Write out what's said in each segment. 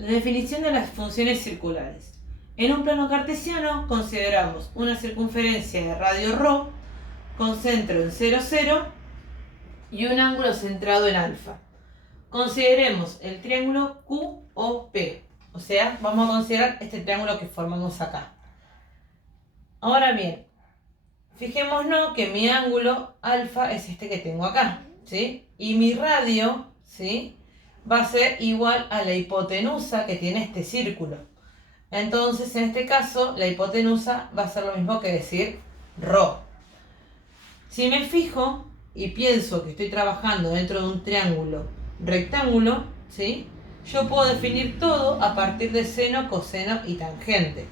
La definición de las funciones circulares. En un plano cartesiano consideramos una circunferencia de radio ρ con centro en 0, 0 y un ángulo centrado en alfa. Consideremos el triángulo QOP, o sea, vamos a considerar este triángulo que formamos acá. Ahora bien, fijémonos que mi ángulo alfa es este que tengo acá, ¿sí? Y mi radio, ¿sí?, va a ser igual a la hipotenusa que tiene este círculo. Entonces, en este caso, la hipotenusa va a ser lo mismo que decir ρ. Si me fijo y pienso que estoy trabajando dentro de un triángulo rectángulo, ¿sí?, yo puedo definir todo a partir de seno, coseno y tangente.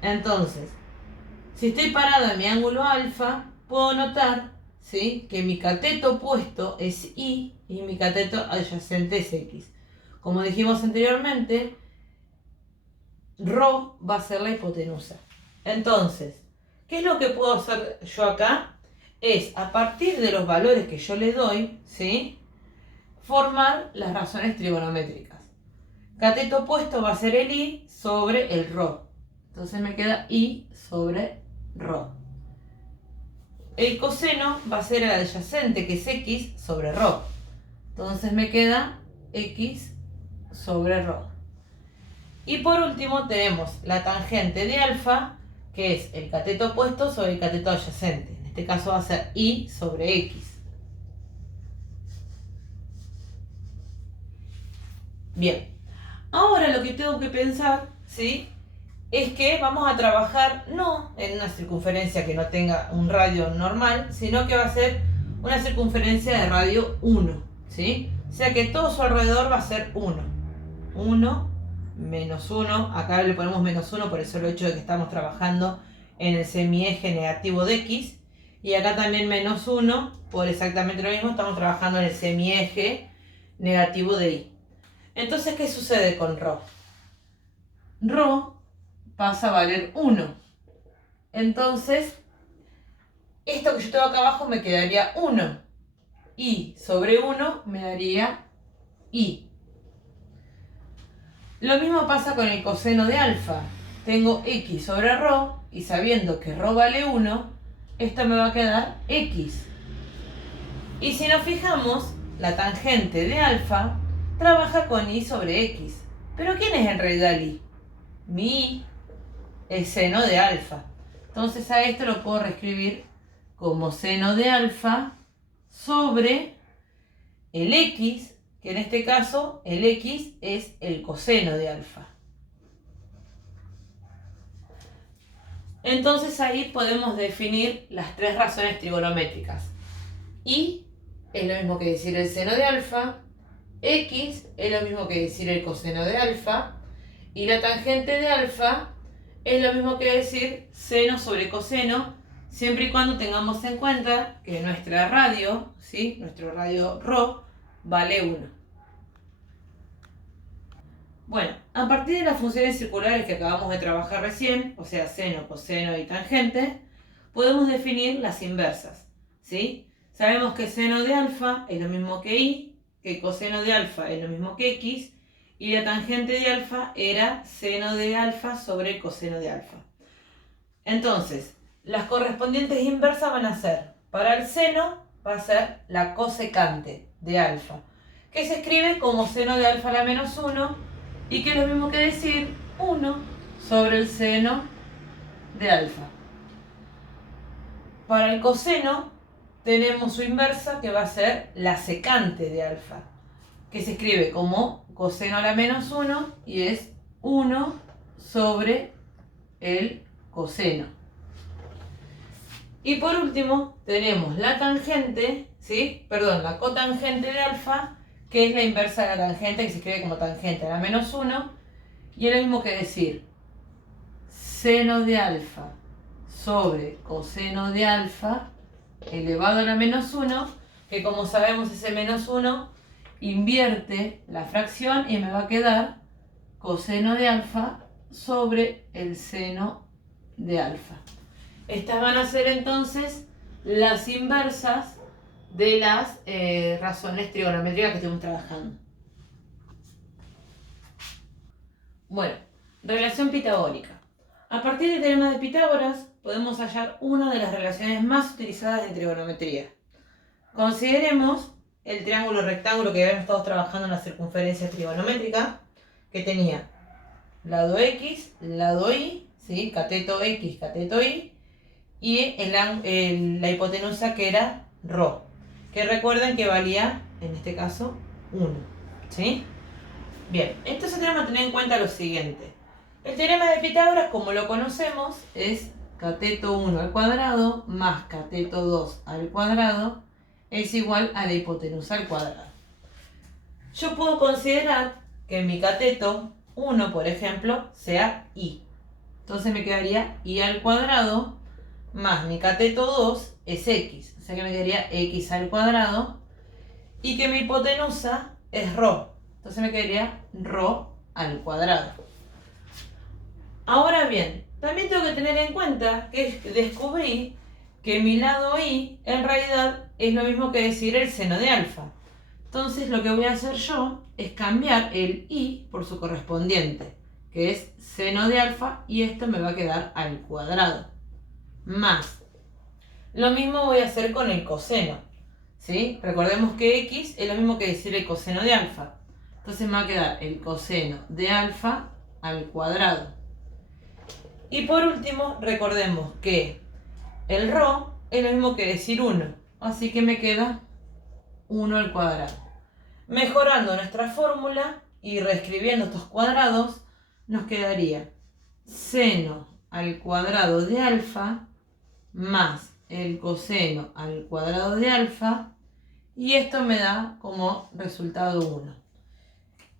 Entonces, si estoy parado en mi ángulo alfa, puedo notar, ¿sí?, que mi cateto opuesto es y mi cateto adyacente es x. Como dijimos anteriormente, ρ va a ser la hipotenusa. Entonces, ¿qué es lo que puedo hacer yo acá? Es, a partir de los valores que yo le doy, ¿sí?, formar las razones trigonométricas. Cateto opuesto va a ser el i sobre el ρ. Entonces me queda i sobre ρ. El coseno va a ser el adyacente, que es x sobre ρ. Entonces me queda x sobre ρ. Y por último tenemos la tangente de alfa, que es el cateto opuesto sobre el cateto adyacente. En este caso va a ser i sobre x. Bien, ahora lo que tengo que pensar, ¿sí?, es que vamos a trabajar no en una circunferencia que no tenga un radio normal, sino que va a ser una circunferencia de radio 1, ¿sí? O sea que todo su alrededor va a ser 1. 1, menos 1, acá le ponemos menos 1 por eso el hecho de que estamos trabajando en el semieje negativo de x, y acá también menos 1 por exactamente lo mismo, estamos trabajando en el semieje negativo de y. Entonces, ¿qué sucede con ρ? ρ pasa a valer 1. Entonces, esto que yo tengo acá abajo me quedaría 1. Y sobre 1 me daría i. Lo mismo pasa con el coseno de alfa. Tengo x sobre ρ y sabiendo que ρ vale 1, esto me va a quedar x. Y si nos fijamos, la tangente de alfa trabaja con i sobre x. ¿Pero quién es en realidad el i? Mi i es seno de alfa. Entonces a esto lo puedo reescribir como seno de alfa sobre el x, que en este caso el x es el coseno de alfa. Entonces ahí podemos definir las tres razones trigonométricas. Y es lo mismo que decir el seno de alfa, x es lo mismo que decir el coseno de alfa, y la tangente de alfa es lo mismo que decir seno sobre coseno, siempre y cuando tengamos en cuenta que nuestra radio, ¿sí?, nuestro radio ρ, vale 1. Bueno, a partir de las funciones circulares que acabamos de trabajar recién, o sea, seno, coseno y tangente, podemos definir las inversas, ¿sí? Sabemos que seno de alfa es lo mismo que i, que coseno de alfa es lo mismo que x, y la tangente de alfa era seno de alfa sobre coseno de alfa. Entonces, las correspondientes inversas van a ser, para el seno, va a ser la cosecante de alfa, que se escribe como seno de alfa a la menos 1, y que es lo mismo que decir 1 sobre el seno de alfa. Para el coseno, tenemos su inversa, que va a ser la secante de alfa, que se escribe como coseno a la menos 1 y es 1 sobre el coseno. Y por último tenemos la tangente, ¿sí?, perdón, la cotangente de alfa, que es la inversa de la tangente, que se escribe como tangente a la menos 1, y es lo mismo que decir seno de alfa sobre coseno de alfa elevado a la menos 1, que como sabemos ese menos 1 invierte la fracción y me va a quedar coseno de alfa sobre el seno de alfa. Estas van a ser entonces las inversas de las razones trigonométricas que estamos trabajando. Bueno, relación pitagórica. A partir del teorema de Pitágoras podemos hallar una de las relaciones más utilizadas en trigonometría. Consideremos el triángulo rectángulo que habíamos estado trabajando en la circunferencia trigonométrica, que tenía lado X, lado Y, ¿sí? Cateto X, cateto Y, y la hipotenusa que era ρ, que recuerden que valía, en este caso, 1. ¿Sí? Bien, entonces tenemos que tener en cuenta lo siguiente. El teorema de Pitágoras, como lo conocemos, es cateto 1 al cuadrado más cateto 2 al cuadrado es igual a la hipotenusa al cuadrado. Yo puedo considerar que mi cateto 1, por ejemplo, sea y. Entonces me quedaría y al cuadrado más mi cateto 2 es x. O sea que me quedaría x al cuadrado. Y que mi hipotenusa es ρ. Entonces me quedaría ρ al cuadrado. Ahora bien, también tengo que tener en cuenta que descubrí que mi lado y en realidad es lo mismo que decir el seno de alfa. Entonces lo que voy a hacer yo es cambiar el y por su correspondiente, que es seno de alfa, y esto me va a quedar al cuadrado. Más. Lo mismo voy a hacer con el coseno, ¿sí? Recordemos que x es lo mismo que decir el coseno de alfa. Entonces me va a quedar el coseno de alfa al cuadrado. Y por último, recordemos que el ρ es lo mismo que decir 1. Así que me queda 1 al cuadrado. Mejorando nuestra fórmula y reescribiendo estos cuadrados, nos quedaría seno al cuadrado de alfa más el coseno al cuadrado de alfa, y esto me da como resultado 1.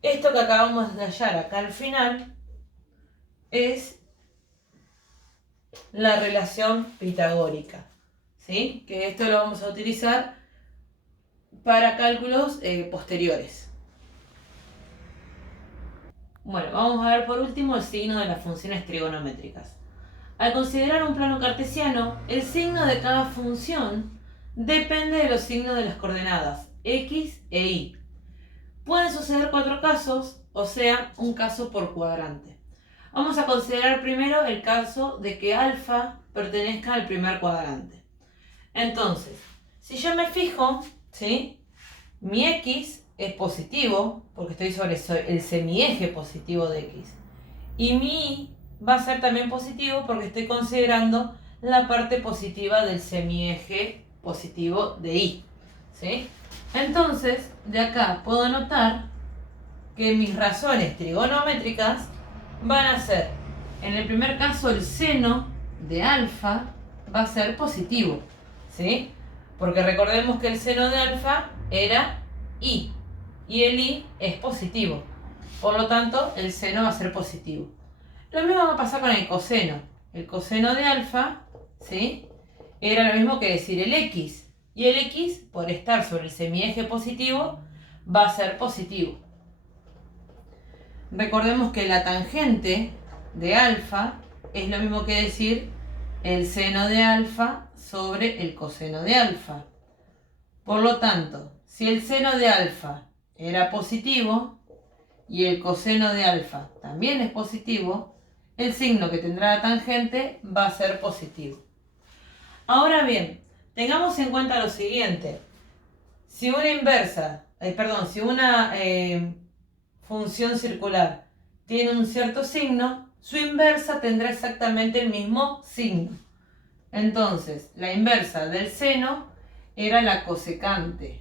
Esto que acabamos de hallar acá al final es la relación pitagórica, ¿sí? Que esto lo vamos a utilizar para cálculos posteriores. Bueno, vamos a ver por último el signo de las funciones trigonométricas. Al considerar un plano cartesiano, el signo de cada función depende de los signos de las coordenadas x e y. Pueden suceder 4 casos, o sea, un caso por cuadrante. Vamos a considerar primero el caso de que alfa pertenezca al primer cuadrante. Entonces, si yo me fijo, ¿sí? Mi x es positivo, porque estoy sobre el semieje positivo de x. Y mi y va a ser también positivo porque estoy considerando la parte positiva del semieje positivo de y. ¿Sí? Entonces, de acá puedo notar que mis razones trigonométricas van a ser, en el primer caso, el seno de alfa va a ser positivo, ¿sí? Porque recordemos que el seno de alfa era y el y es positivo. Por lo tanto, el seno va a ser positivo. Lo mismo va a pasar con el coseno. El coseno de alfa, ¿sí? Era lo mismo que decir el x. Y el x, por estar sobre el semieje positivo, va a ser positivo. Recordemos que la tangente de alfa es lo mismo que decir el seno de alfa sobre el coseno de alfa. Por lo tanto, si el seno de alfa era positivo y el coseno de alfa también es positivo, el signo que tendrá la tangente va a ser positivo. Ahora bien, tengamos en cuenta lo siguiente. Si una función circular tiene un cierto signo, su inversa tendrá exactamente el mismo signo. Entonces, la inversa del seno era la cosecante,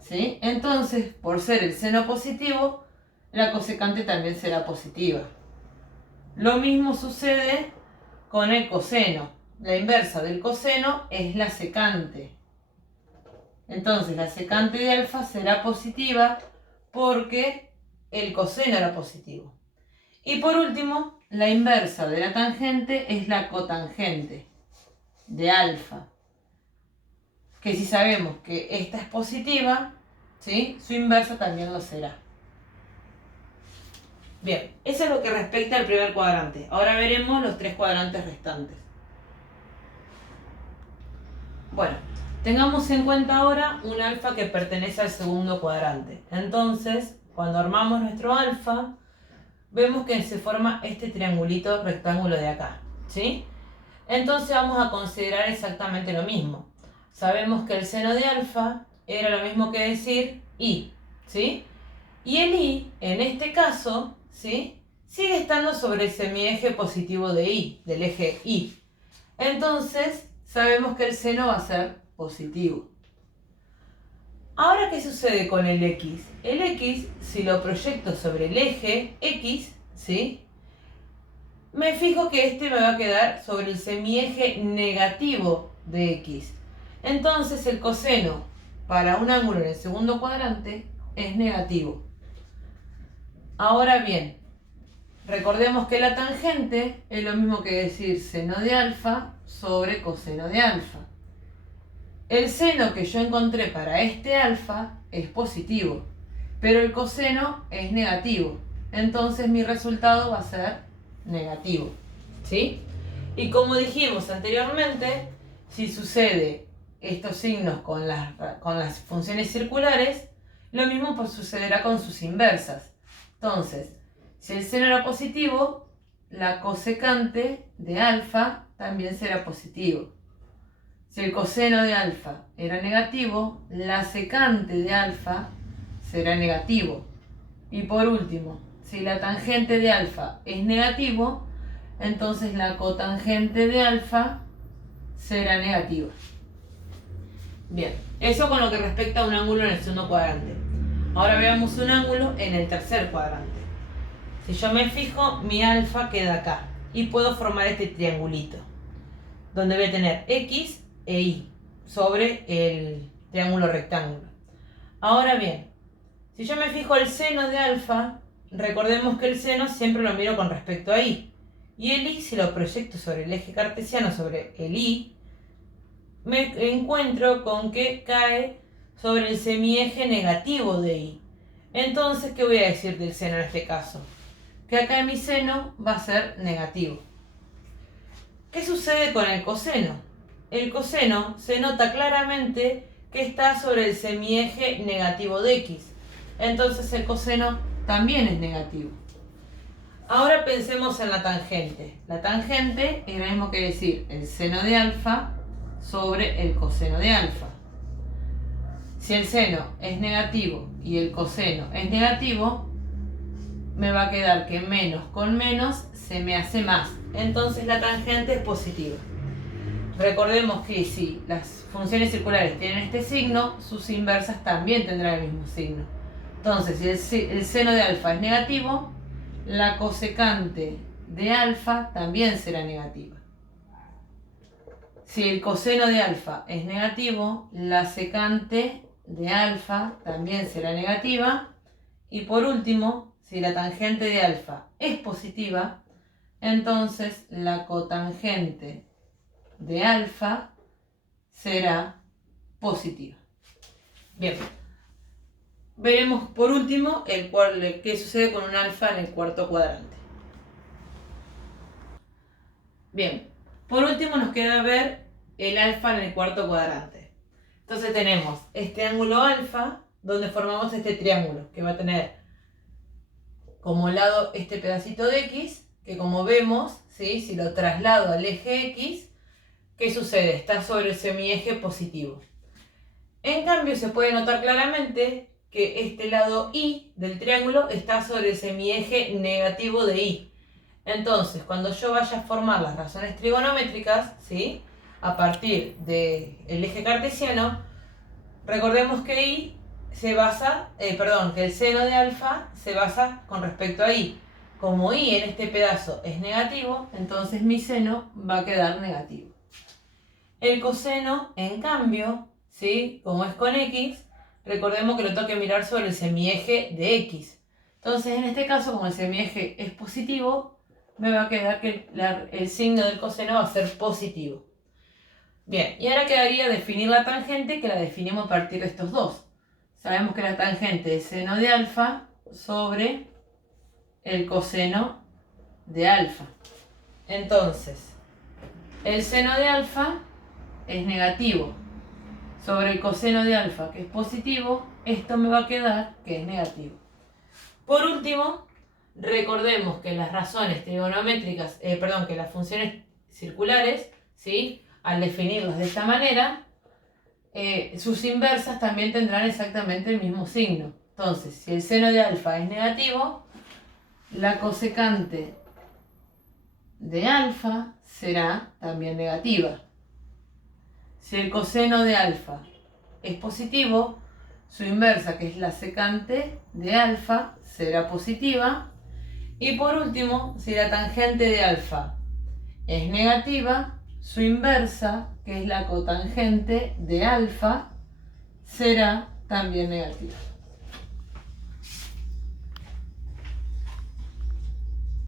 ¿sí? Entonces, por ser el seno positivo, la cosecante también será positiva. Lo mismo sucede con el coseno. La inversa del coseno es la secante. Entonces, la secante de alfa será positiva porque el coseno era positivo. Y por último, la inversa de la tangente es la cotangente de alfa. Que si sabemos que esta es positiva, ¿sí? Su inversa también lo será. Bien, eso es lo que respecta al primer cuadrante. Ahora veremos los 3 cuadrantes restantes. Bueno, tengamos en cuenta ahora un alfa que pertenece al segundo cuadrante. Entonces, cuando armamos nuestro alfa, vemos que se forma este triangulito rectángulo de acá, ¿sí? Entonces vamos a considerar exactamente lo mismo. Sabemos que el seno de alfa era lo mismo que decir i, ¿sí? Y el i, en este caso, ¿sí?, sigue estando sobre el semieje positivo de i, del eje i. Entonces, sabemos que el seno va a ser positivo. Ahora, ¿qué sucede con el x? El x, si lo proyecto sobre el eje x, ¿sí?, me fijo que este me va a quedar sobre el semieje negativo de x. Entonces, el coseno para un ángulo en el segundo cuadrante es negativo. Ahora bien, recordemos que la tangente es lo mismo que decir seno de alfa sobre coseno de alfa. El seno que yo encontré para este alfa es positivo, pero el coseno es negativo. Entonces mi resultado va a ser negativo, ¿sí? Y como dijimos anteriormente, si sucede estos signos con las funciones circulares, lo mismo sucederá con sus inversas. Entonces, si el seno era positivo, la cosecante de alfa también será positivo. Si el coseno de alfa era negativo, la secante de alfa será negativo. Y por último, si la tangente de alfa es negativo, entonces la cotangente de alfa será negativa. Bien, eso con lo que respecta a un ángulo en el segundo cuadrante. Ahora veamos un ángulo en el tercer cuadrante. Si yo me fijo, mi alfa queda acá y puedo formar este triangulito, donde voy a tener x e y sobre el triángulo rectángulo. Ahora bien, si yo me fijo el seno de alfa, recordemos que el seno siempre lo miro con respecto a y. Y el y, si lo proyecto sobre el eje cartesiano, sobre el y, me encuentro con que cae sobre el semieje negativo de y. Entonces, ¿qué voy a decir del seno en este caso? Que acá mi seno va a ser negativo. ¿Qué sucede con el coseno? El coseno se nota claramente que está sobre el semieje negativo de x. Entonces el coseno también es negativo. Ahora pensemos en la tangente. La tangente es lo mismo que decir el seno de alfa sobre el coseno de alfa. Si el seno es negativo y el coseno es negativo, me va a quedar que menos con menos se me hace más. Entonces la tangente es positiva. Recordemos que si las funciones circulares tienen este signo, sus inversas también tendrán el mismo signo. Entonces, si el seno de alfa es negativo, la cosecante de alfa también será negativa. Si el coseno de alfa es negativo, la secante de alfa también será negativa. Y por último, si la tangente de alfa es positiva, entonces la cotangente de alfa será positiva. Bien, veremos por último qué sucede con un alfa en el cuarto cuadrante. Bien, por último nos queda ver el alfa en el cuarto cuadrante. Entonces tenemos este ángulo alfa, donde formamos este triángulo, que va a tener como lado este pedacito de x, que como vemos, ¿sí?, si lo traslado al eje x, ¿qué sucede? Está sobre el semieje positivo. En cambio, se puede notar claramente que este lado y del triángulo está sobre el semieje negativo de y. Entonces, cuando yo vaya a formar las razones trigonométricas, ¿sí?, a partir del eje cartesiano, recordemos que y se basa, que el seno de alfa se basa con respecto a y. Como y en este pedazo es negativo, entonces mi seno va a quedar negativo. El coseno, en cambio, ¿sí?, como es con x, recordemos que lo tengo que mirar sobre el semieje de x. Entonces, en este caso, como el semieje es positivo, me va a quedar que el signo del coseno va a ser positivo. Bien, y ahora quedaría definir la tangente, que la definimos a partir de estos dos. Sabemos que la tangente es seno de alfa sobre el coseno de alfa. Entonces, el seno de alfa es negativo sobre el coseno de alfa, que es positivo. Esto me va a quedar que es negativo. Por último, Recordemos que las razones trigonométricas, que las funciones circulares, ¿sí? Al definirlas de esta manera, sus inversas también tendrán exactamente el mismo signo. Entonces, si el seno de alfa es negativo, la cosecante de alfa será también negativa. Si el coseno de alfa es positivo, su inversa, que es la secante de alfa, será positiva. Y por último, si la tangente de alfa es negativa, su inversa, que es la cotangente de alfa, será también negativa.